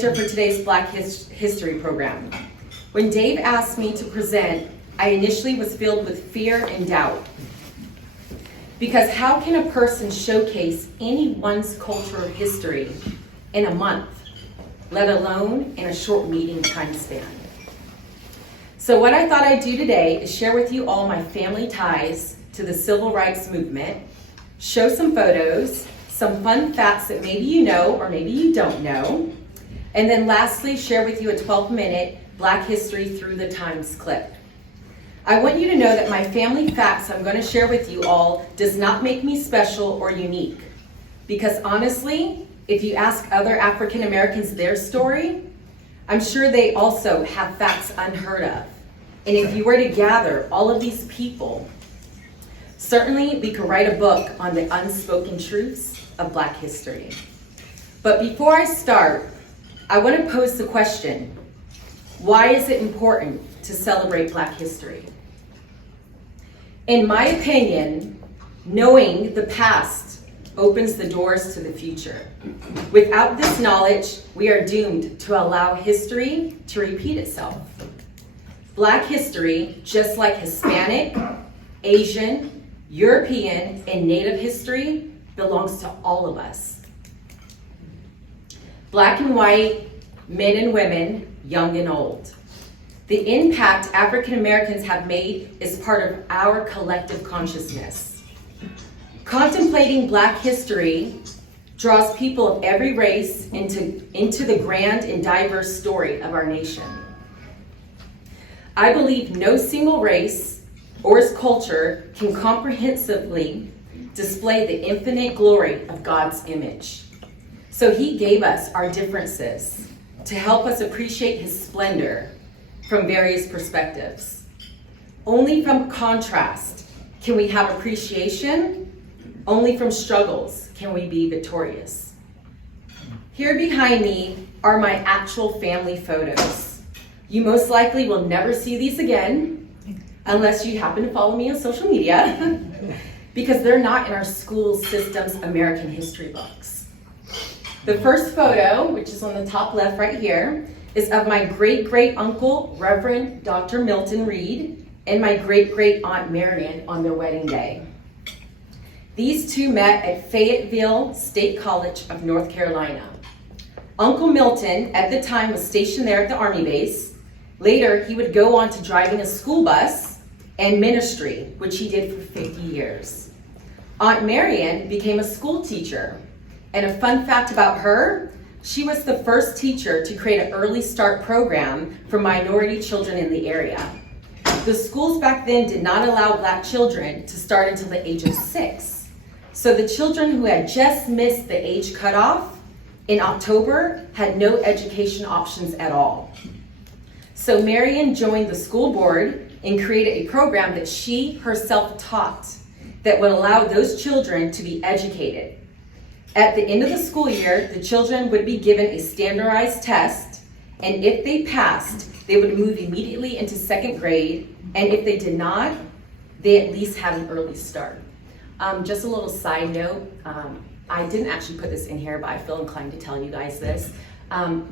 presenter for today's Black History program. When Dave asked me to present, I initially was filled with fear and doubt. Because how can a person showcase anyone's cultural history in a month, let alone in a short meeting time span? So what I thought I'd do today is share with you all my family ties to the civil rights movement, show some photos, some fun facts that maybe you know or maybe you don't know, and then lastly share with you a 12-minute Black History Through the Times clip. I want you to know that my family facts I'm going to share with you all does not make me special or unique. Because honestly, if you ask other African Americans their story, I'm sure they also have facts unheard of. And if you were to gather all of these people, certainly we could write a book on the unspoken truths of Black history. But before I start, I want to pose the question, why is it important to celebrate Black history? In my opinion, knowing the past opens the doors to the future. Without this knowledge, we are doomed to allow history to repeat itself. Black history, just like Hispanic, Asian, European, and Native history, belongs to all of us. Black and white, men and women, young and old. The impact African Americans have made is part of our collective consciousness. Contemplating Black history draws people of every race into the grand and diverse story of our nation. I believe no single race or its culture can comprehensively display the infinite glory of God's image. So he gave us our differences to help us appreciate his splendor from various perspectives. Only from contrast can we have appreciation. Only from struggles can we be victorious. Here behind me are my actual family photos. You most likely will never see these again unless you happen to follow me on social media because they're not in our school system's American history books. The first photo, which is on the top left right here, is of my great-great-uncle, Reverend Dr. Milton Reed, and my great-great-aunt Marion on their wedding day. These two met at Fayetteville State College of North Carolina. Uncle Milton, at the time, was stationed there at the Army base. Later, he would go on to driving a school bus and ministry, which he did for 50 years. Aunt Marion became a school teacher. And a fun fact about her, she was the first teacher to create an early start program for minority children in the area. The schools back then did not allow Black children to start until the age of 6. So the children who had just missed the age cutoff in October had no education options at all. So Marion joined the school board and created a program that she herself taught that would allow those children to be educated. At the end of the school year, the children would be given a standardized test, and if they passed, they would move immediately into 2nd grade, and if they did not, they at least had an early start. Just a little side note, I didn't actually put this in here, but I feel inclined to tell you guys this.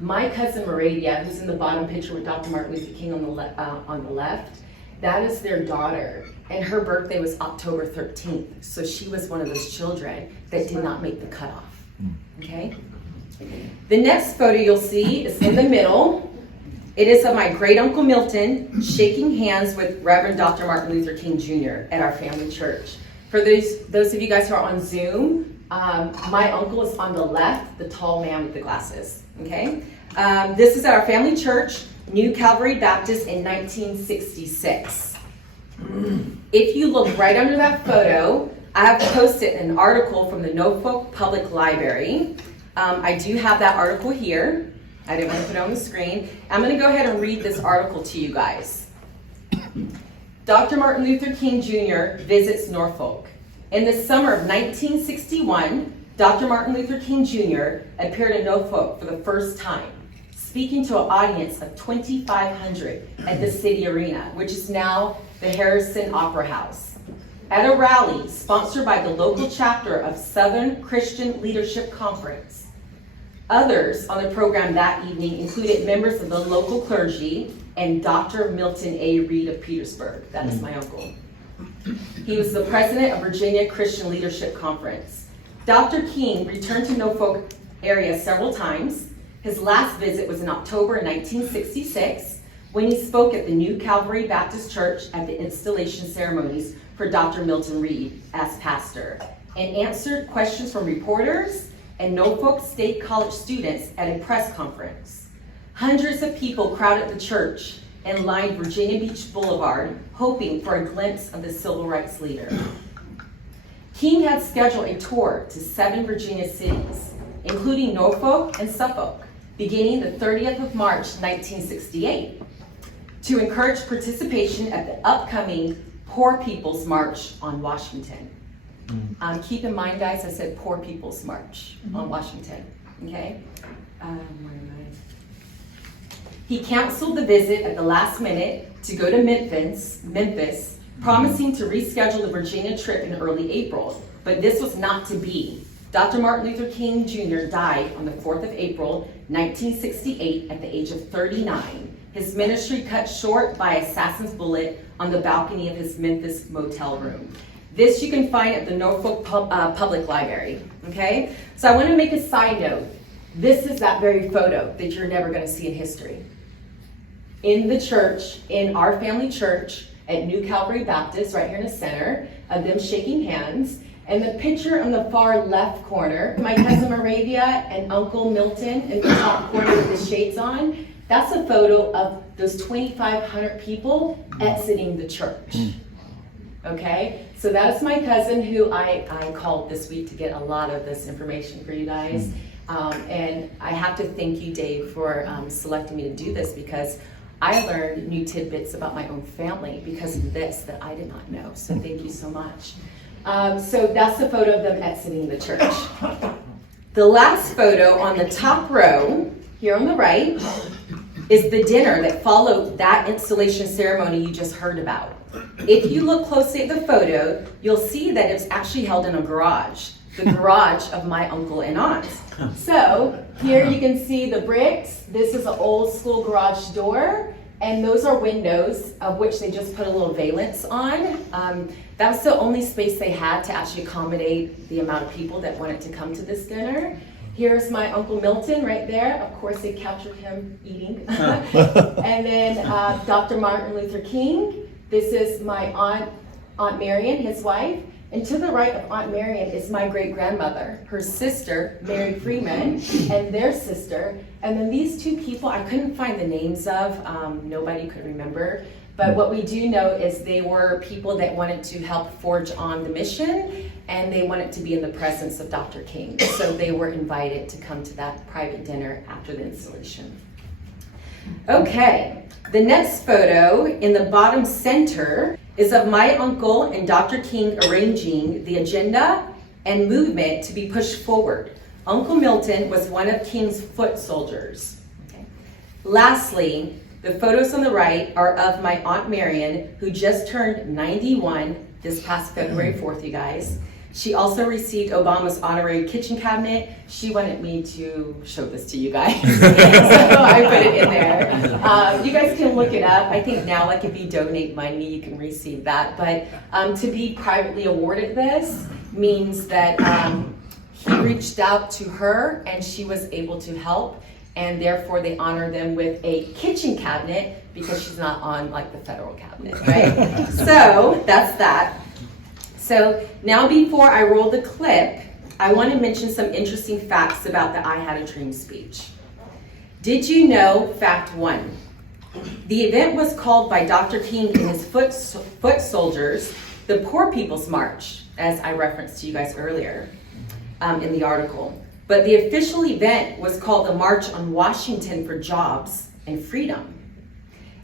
My cousin Moravia, who's in the bottom picture with Dr. Martin Luther King on the left, that is their daughter, and her birthday was October 13th, so she was one of those children that did not make the cutoff, okay? The next photo you'll see is in the middle. It is of my great Uncle Milton shaking hands with Reverend Dr. Martin Luther King Jr. at our family church. For those of you guys who are on Zoom, my uncle is on the left, the tall man with the glasses, okay? This is at our family church, New Calvary Baptist in 1966. If you look right under that photo, I have posted an article from the Norfolk Public Library. I do have that article here. I didn't want to put it on the screen. I'm going to go ahead and read this article to you guys. Dr. Martin Luther King Jr. visits Norfolk. In the summer of 1961, Dr. Martin Luther King Jr. appeared in Norfolk for the first time, speaking to an audience of 2,500 at the City Arena, which is now the Harrison Opera House. At a rally sponsored by the local chapter of Southern Christian Leadership Conference, Others on the program that evening included members of the local clergy and Dr. Milton A. Reed of Petersburg. That is my uncle. He was the president of Virginia Christian Leadership Conference. Dr. King returned to Norfolk area several times. His last visit was in October 1966 when he spoke at the New Calvary Baptist Church at the installation ceremonies for Dr. Milton Reed as pastor, and answered questions from reporters and Norfolk State College students at a press conference. Hundreds of people crowded the church and lined Virginia Beach Boulevard, hoping for a glimpse of the civil rights leader. King had scheduled a tour to 7 Virginia cities, including Norfolk and Suffolk, beginning the 30th of March, 1968, to encourage participation at the upcoming Poor People's March on Washington. Keep in mind, guys, I said Poor People's March on Washington, okay? Where am I? He canceled the visit at the last minute to go to Memphis, promising to reschedule the Virginia trip in early April, but this was not to be. Dr. Martin Luther King Jr. died on the 4th of April, 1968 at the age of 39. His ministry cut short by assassin's bullet on the balcony of his Memphis motel room. This you can find at the Norfolk Public Library, okay? So I want to make a side note. This is that very photo that you're never going to see in history. In the church, in our family church at New Calvary Baptist, right here in the center, of them shaking hands. And the picture on the far left corner, my cousin Moravia and Uncle Milton in the top corner with the shades on, that's a photo of those 2,500 people exiting the church. Okay, so that's my cousin who I called this week to get a lot of this information for you guys. And I have to thank you, Dave, for selecting me to do this, because I learned new tidbits about my own family because of this that I did not know. So thank you so much. So that's the photo of them exiting the church. The last photo on the top row, here on the right, is the dinner that followed that installation ceremony you just heard about. If you look closely at the photo, you'll see that it's actually held in a garage, the garage of my uncle and aunt. So here you can see the bricks. This is an old school garage door, and those are windows of which they just put a little valance on. That was the only space they had to actually accommodate the amount of people that wanted to come to this dinner. Here's my Uncle Milton right there. Of course, they captured him eating. And then Dr. Martin Luther King. This is my Aunt Marion, his wife. And to the right of Aunt Marion is my great-grandmother, her sister, Mary Freeman, and their sister. And then these two people, I couldn't find the names of, nobody could remember. But what we do know is they were people that wanted to help forge on the mission, and they wanted to be in the presence of Dr. King. So they were invited to come to that private dinner after the installation. Okay, the next photo in the bottom center is of my uncle and Dr. King arranging the agenda and movement to be pushed forward. Uncle Milton was one of King's foot soldiers. Okay. Lastly, the photos on the right are of my Aunt Marion, who just turned 91 this past February 4th, you guys. She also received Obama's honorary kitchen cabinet. She wanted me to show this to you guys, so I put it in there. You guys can look it up. I think now, like, if you donate money, you can receive that. But to be privately awarded this means that he reached out to her and she was able to help, and therefore they honor them with a kitchen cabinet because she's not on, like, the federal cabinet, right? So that's that. So now, before I roll the clip, I want to mention some interesting facts about the I Had a Dream speech. Did you know, fact 1, the event was called by Dr. King and his foot soldiers the Poor People's March, as I referenced to you guys earlier in the article. But the official event was called the March on Washington for Jobs and Freedom.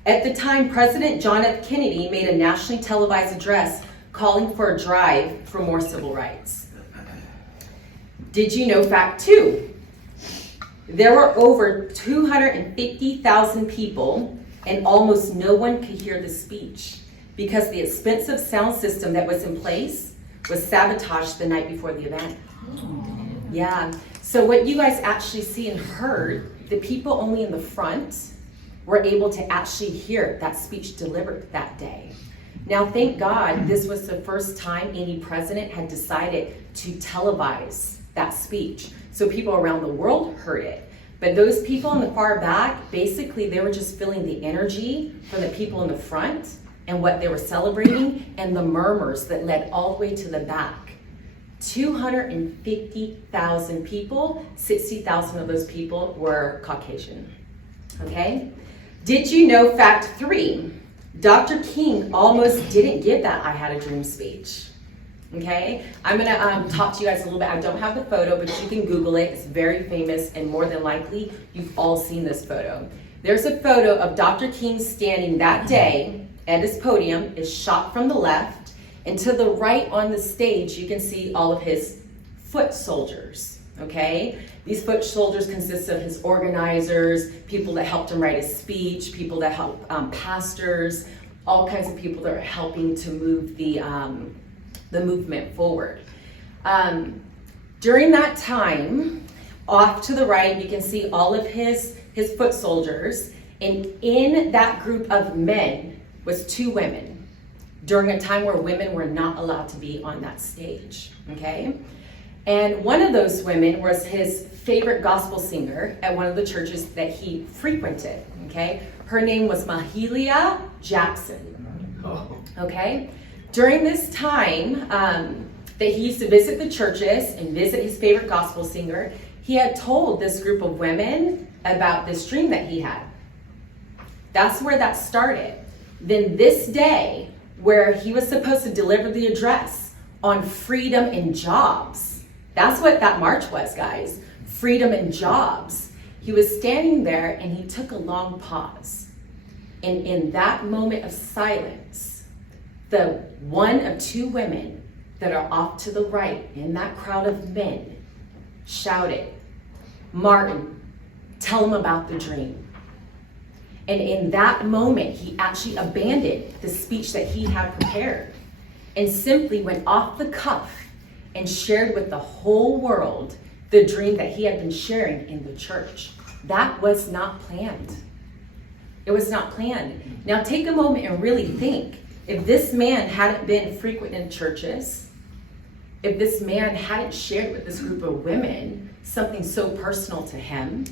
At the time, President John F. Kennedy made a nationally televised address calling for a drive for more civil rights. Did you know, fact 2? There were over 250,000 people, and almost no one could hear the speech because the expensive sound system that was in place was sabotaged the night before the event. Yeah, So what you guys actually see and heard, the people only in the front were able to actually hear that speech delivered that day. Now, thank God, this was the first time any president had decided to televise that speech. So people around the world heard it. But those people in the far back, basically, they were just feeling the energy from the people in the front and what they were celebrating and the murmurs that led all the way to the back. 250,000 people, 60,000 of those people were Caucasian, okay? Did you know, fact 3, Dr. King almost didn't give that I Had a Dream speech, okay? I'm gonna talk to you guys a little bit. I don't have the photo, but you can Google it. It's very famous, and more than likely, you've all seen this photo. There's a photo of Dr. King standing that day at his podium. It's shot from the left. And to the right on the stage, you can see all of his foot soldiers, okay? These foot soldiers consist of his organizers, people that helped him write his speech, people that help pastors, all kinds of people that are helping to move the movement forward. During that time, off to the right, you can see all of his foot soldiers, and in that group of men was 2 women, during a time where women were not allowed to be on that stage, okay? And one of those women was his favorite gospel singer at one of the churches that he frequented, okay? Her name was Mahalia Jackson, okay? During this time that he used to visit the churches and visit his favorite gospel singer, he had told this group of women about this dream that he had. That's where that started. Then this day, where he was supposed to deliver the address on freedom and jobs. That's what that march was, guys. Freedom and jobs. He was standing there and he took a long pause. And in that moment of silence, the one of 2 women that are off to the right in that crowd of men shouted, "Martin, tell him about the dream." And in that moment, he actually abandoned the speech that he had prepared and simply went off the cuff and shared with the whole world the dream that he had been sharing in the church. That was not planned. It was not planned. Now take a moment and really think. If this man hadn't been frequent in churches, if this man hadn't shared with this group of women something so personal to him,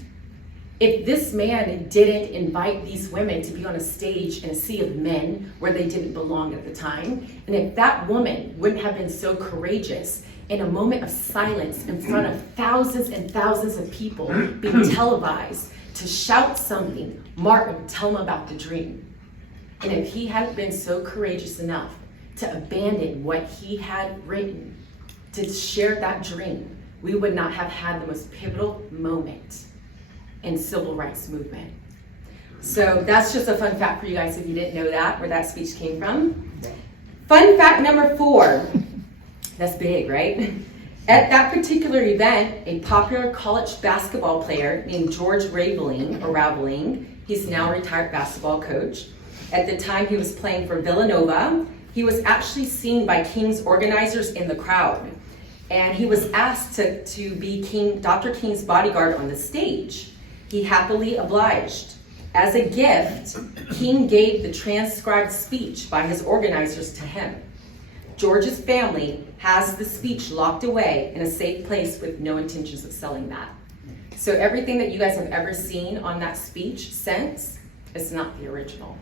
if this man didn't invite these women to be on a stage in a sea of men where they didn't belong at the time, and if that woman wouldn't have been so courageous in a moment of silence in front of thousands and thousands of people being televised to shout something, "Martin, tell him about the dream." And if he hadn't been so courageous enough to abandon what he had written to share that dream, we would not have had the most pivotal moment in civil rights movement. So that's just a fun fact for you guys if you didn't know that, where that speech came from. Fun fact number 4. That's big, right? At that particular event, a popular college basketball player named George Raveling, he's now a retired basketball coach. At the time he was playing for Villanova, he was actually seen by King's organizers in the crowd. And he was asked to be Dr. King's bodyguard on the stage. He happily obliged. As a gift, King gave the transcribed speech by his organizers to him. George's family has the speech locked away in a safe place with no intentions of selling that. So everything that you guys have ever seen on that speech since, it's not the original.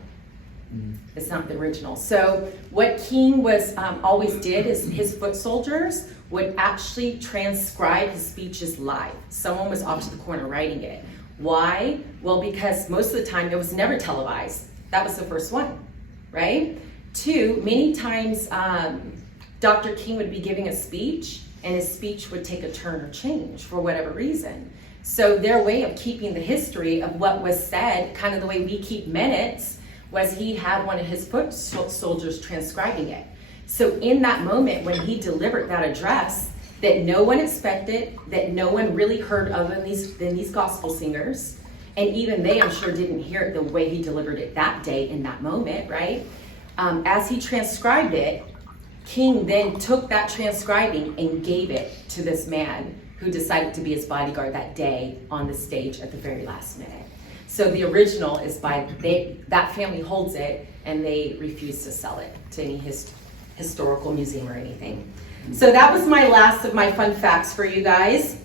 It's not the original. So what King was always did is his foot soldiers would actually transcribe his speeches live. Someone was off to the corner writing it. Why? Well, because most of the time it was never televised. That was the first one, right? 2, many times Dr. King would be giving a speech and his speech would take a turn or change for whatever reason. So their way of keeping the history of what was said, kind of the way we keep minutes, was he had one of his foot soldiers transcribing it. So in that moment when he delivered that address that no one expected, that no one really heard other than these gospel singers, and even they, I'm sure, didn't hear it the way he delivered it that day in that moment, right? As he transcribed it, King then took that transcribing and gave it to this man who decided to be his bodyguard that day on the stage at the very last minute. So the original is that family holds it, and they refuse to sell it to any historical museum or anything. So that was my last of my fun facts for you guys.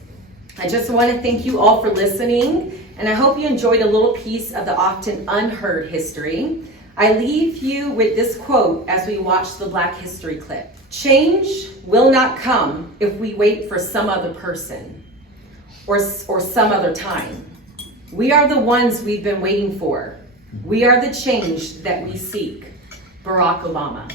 I just want to thank you all for listening, and I hope you enjoyed a little piece of the often unheard history. I leave you with this quote as we watch the Black History clip. Change will not come if we wait for some other person or some other time. We are the ones we've been waiting for. We are the change that we seek. Barack Obama.